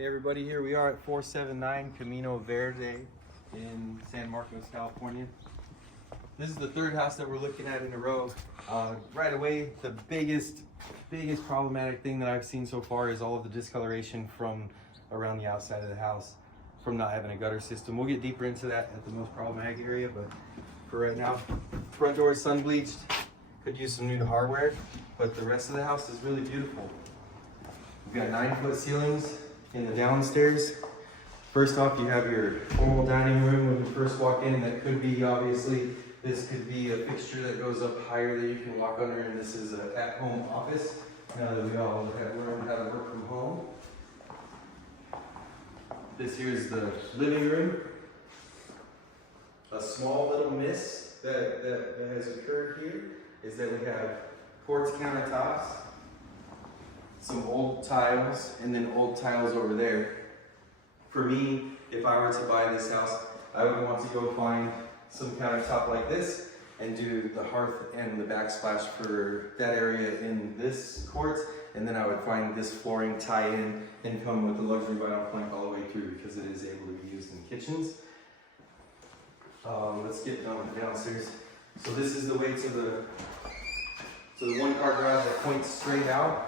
Hey everybody, here we are at 479 Camino Verde in San Marcos, California. This is the third house that we're looking at in a row. Right away, the biggest problematic thing that I've seen so far is all of the discoloration from around the outside of the house from not having a gutter system. We'll get deeper into that at the most problematic area, but for right now, front door is sun bleached. Could use some new hardware, but the rest of the house is really beautiful. We've got 9-foot ceilings in the downstairs. First off, you have your formal dining room when you first walk in. That could be, obviously, this could be a fixture that goes up higher that you can walk under, and this is an at-home office. Now that we all have learned how to work from home. This here is the living room. A small little miss that has occurred here is that we have quartz countertops, some old tiles, and then old tiles over there. For me, if I were to buy this house, I would want to go find some countertop like this and do the hearth and the backsplash for that area in this quartz, and then I would find this flooring tie in and come with the luxury vinyl plank all the way through because it is able to be used in kitchens. Let's get downstairs. So this is the way to the one-car garage that points straight out.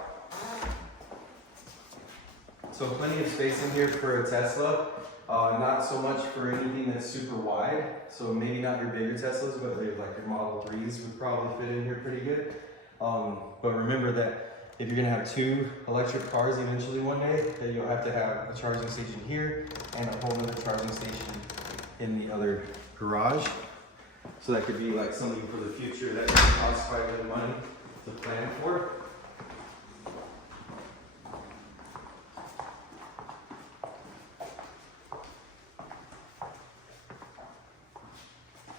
So plenty of space in here for a Tesla, not so much for anything that's super wide. So maybe not your bigger Teslas, but like your Model 3s would probably fit in here pretty good. But remember that if you're gonna have 2 electric cars eventually one day, then you'll have to have a charging station here and a whole other charging station in the other garage. So that could be like something for the future that could cost quite a bit of money to plan for.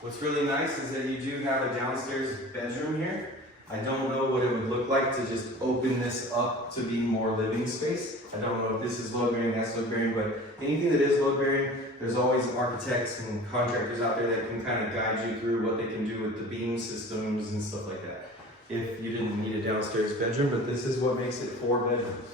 What's really nice is that you do have a downstairs bedroom here. I don't know what it would look like to just open this up to be more living space. I don't know if this is load bearing, that's load bearing, but anything that is load bearing, there's always architects and contractors out there that can kind of guide you through what they can do with the beam systems and stuff like that. If you didn't need a downstairs bedroom, but this is what makes it 4 bedrooms.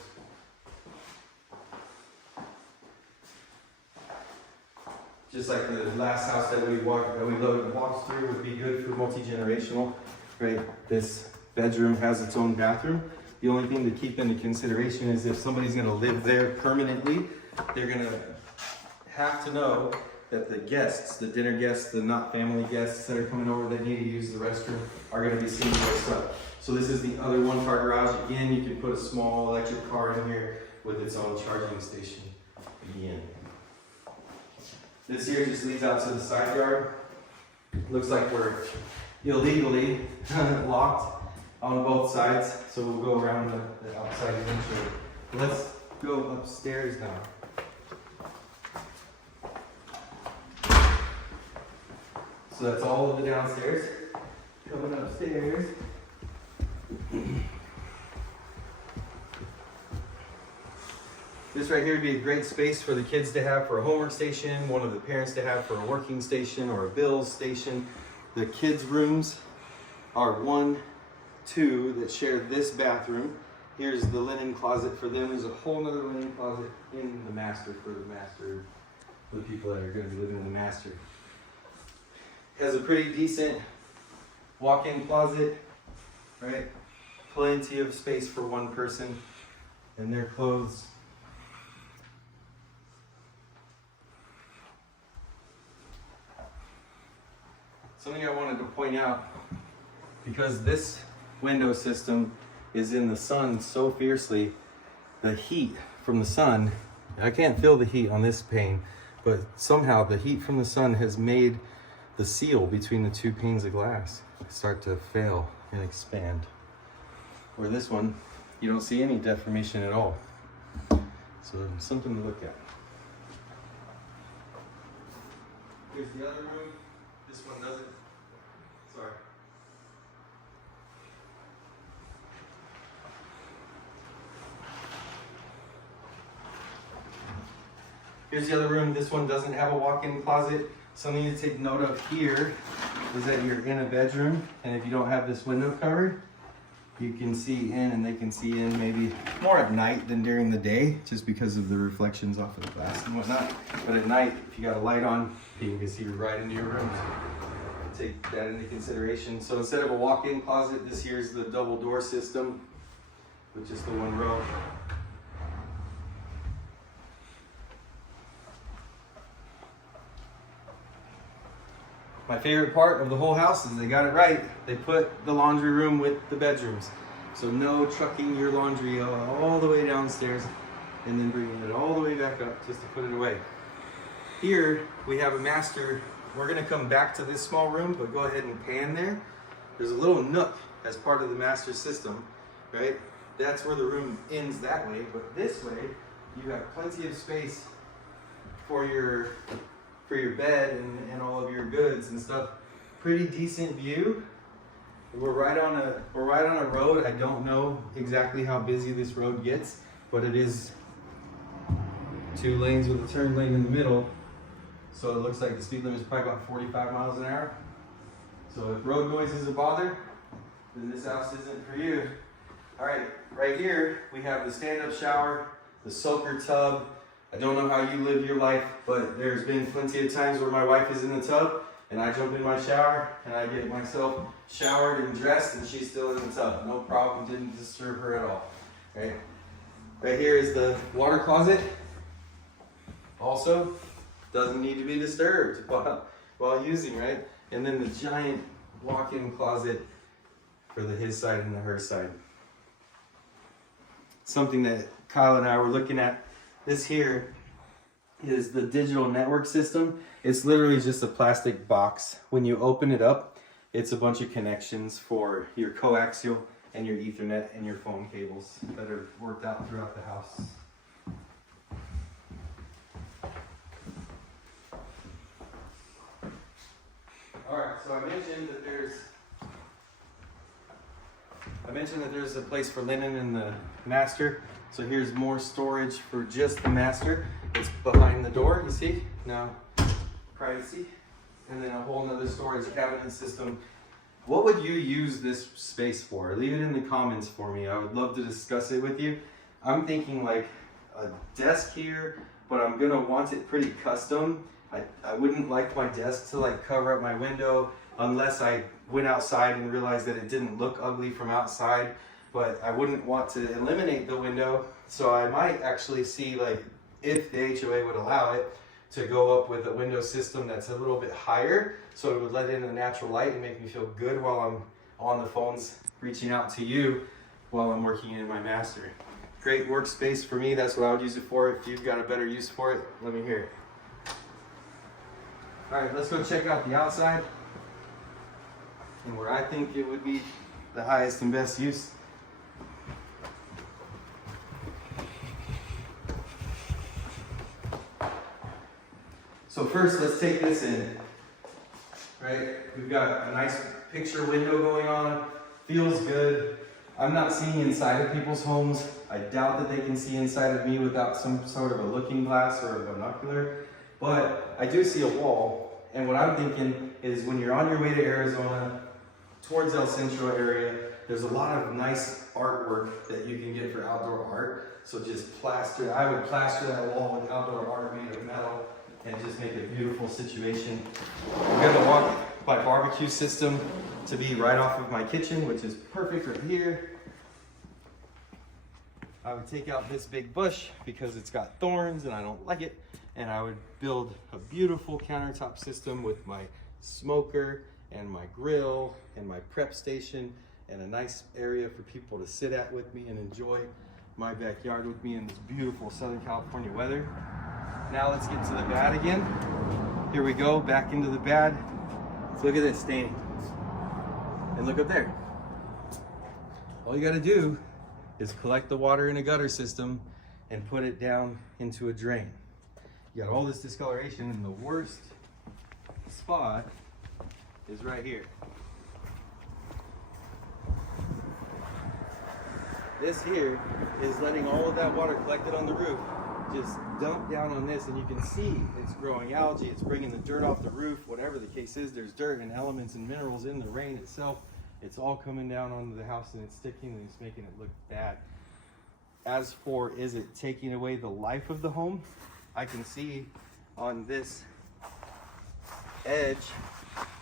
Just like the last house that we walked through would be good for multi-generational, right? This bedroom has its own bathroom. The only thing to keep into consideration is if somebody's gonna live there permanently, they're gonna have to know that the guests, the dinner guests, the not family guests that are coming over that need to use the restroom are gonna be seeing their stuff. So this is the other 1-car garage. Again, you can put a small electric car in here with its own charging station again. This here just leads out to the side yard. Looks like we're illegally locked on both sides, so we'll go around the outside eventually. Let's go upstairs now. So that's all of the downstairs. Coming upstairs. This right here would be a great space for the kids to have for a homework station, one of the parents to have for a working station or a bills station. The kids' rooms are 1, 2 that share this bathroom. Here's the linen closet for them. There's a whole nother linen closet in the master for the people that are going to be living in the master. Has a pretty decent walk-in closet, right? Plenty of space for one person and their clothes. Something I wanted to point out, because this window system is in the sun so fiercely, the heat from the sun, I can't feel the heat on this pane, but somehow the heat from the sun has made the seal between the 2 panes of glass start to fail and expand. Where this one, you don't see any deformation at all. So something to look at. Here's the other room. This one doesn't. Sorry. Here's the other room. This one doesn't have a walk-in closet. Something to take note of here is that you're in a bedroom, and if you don't have this window covered, you can see in and they can see in maybe more at night than during the day, just because of the reflections off of the glass and whatnot. But at night, if you got a light on, you can see right into your rooms. Take that into consideration. So instead of a walk-in closet, this here's the double door system with just the one row. My favorite part of the whole house is they got it right. They put the laundry room with the bedrooms. So no trucking your laundry all the way downstairs and then bringing it all the way back up just to put it away. Here we have a master. We're gonna come back to this small room, but go ahead and pan there. There's a little nook as part of the master system, right? That's where the room ends that way, but this way you have plenty of space for your bed and all of your goods and stuff. Pretty decent view. We're right on a road. I don't know exactly how busy this road gets, but it is 2 lanes with a turn lane in the middle. So it looks like the speed limit is probably about 45 miles an hour. So if road noise is a bother, then this house isn't for you. All right, right here we have the stand-up shower, the soaker tub. I don't know how you live your life, but there's been plenty of times where my wife is in the tub and I jump in my shower and I get myself showered and dressed and she's still in the tub. No problem, didn't disturb her at all. Right, right here is the water closet. Also, doesn't need to be disturbed while using, right? And then the giant walk-in closet for the his side and the her side. Something that Kyle and I were looking at. This here is the digital network system. It's literally just a plastic box. When you open it up, it's a bunch of connections for your coaxial and your Ethernet and your phone cables that are worked out throughout the house. All right, so I mentioned that there's a place for linen in the master. So here's more storage for just the master. It's behind the door, you see? Now, privacy. And then a whole nother storage cabinet system. What would you use this space for? Leave it in the comments for me. I would love to discuss it with you. I'm thinking like a desk here, but I'm gonna want it pretty custom. I wouldn't like my desk to like cover up my window unless I went outside and realized that it didn't look ugly from outside. But I wouldn't want to eliminate the window, so I might actually see, like, if the HOA would allow it, to go up with a window system that's a little bit higher, so it would let in the natural light and make me feel good while I'm on the phones reaching out to you while I'm working in my master. Great workspace for me. That's what I would use it for. If you've got a better use for it, let me hear it. All right, let's go check out the outside and where I think it would be the highest and best use. So first, let's take this in, right? We've got a nice picture window going on, feels good. I'm not seeing inside of people's homes. I doubt that they can see inside of me without some sort of a looking glass or a binocular, but I do see a wall. And what I'm thinking is when you're on your way to Arizona, towards El Centro area, there's a lot of nice artwork that you can get for outdoor art. So just plaster, I would plaster that wall with outdoor art made of metal and just make a beautiful situation. I'm gonna want my barbecue system to be right off of my kitchen, which is perfect right here. I would take out this big bush because it's got thorns and I don't like it. And I would build a beautiful countertop system with my smoker and my grill and my prep station and a nice area for people to sit at with me and enjoy my backyard with me in this beautiful Southern California weather. Now let's get to the bad again. Here we go, back into the bad. Let's look at this staining. And look up there. All you gotta do is collect the water in a gutter system and put it down into a drain. You got all this discoloration, and the worst spot is right here. This here is letting all of that water collected on the roof just dump down on this, and you can see it's growing algae, it's bringing the dirt off the roof. Whatever the case is, there's dirt and elements and minerals in the rain itself. It's all coming down onto the house and it's sticking and it's making it look bad. As for, is it taking away the life of the home? I can see on this edge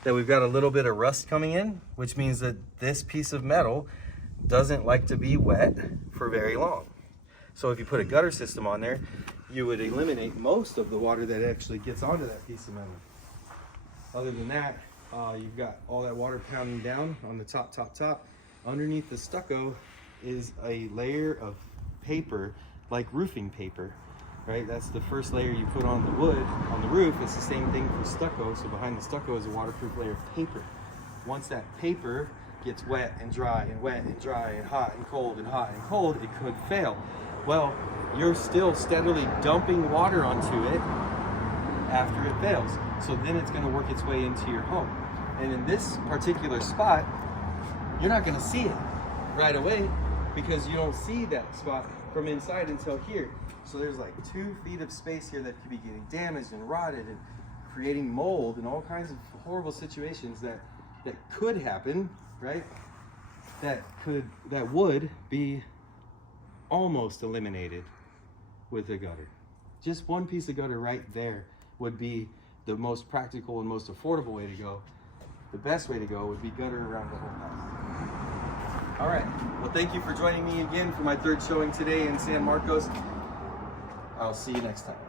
that we've got a little bit of rust coming in, which means that this piece of metal doesn't like to be wet for very long. So if you put a gutter system on there, you would eliminate most of the water that actually gets onto that piece of metal. Other than that, you've got all that water pounding down on the top. Underneath the stucco is a layer of paper, like roofing paper, right? That's the first layer you put on the wood, on the roof. It's the same thing for stucco. So behind the stucco is a waterproof layer of paper. Once that paper gets wet and dry and wet and dry and hot and cold and hot and cold, it could fail. Well, you're still steadily dumping water onto it after it fails. So then it's going to work its way into your home. And in this particular spot, you're not going to see it right away because you don't see that spot from inside until here. So there's like 2 feet of space here that could be getting damaged and rotted and creating mold and all kinds of horrible situations that could happen, right? That would be almost eliminated with a gutter. Just one piece of gutter right there would be the most practical and most affordable way to go. The best way to go would be gutter around the whole house. All right, well, thank you for joining me again for my 3rd showing today in San Marcos. I'll see you next time.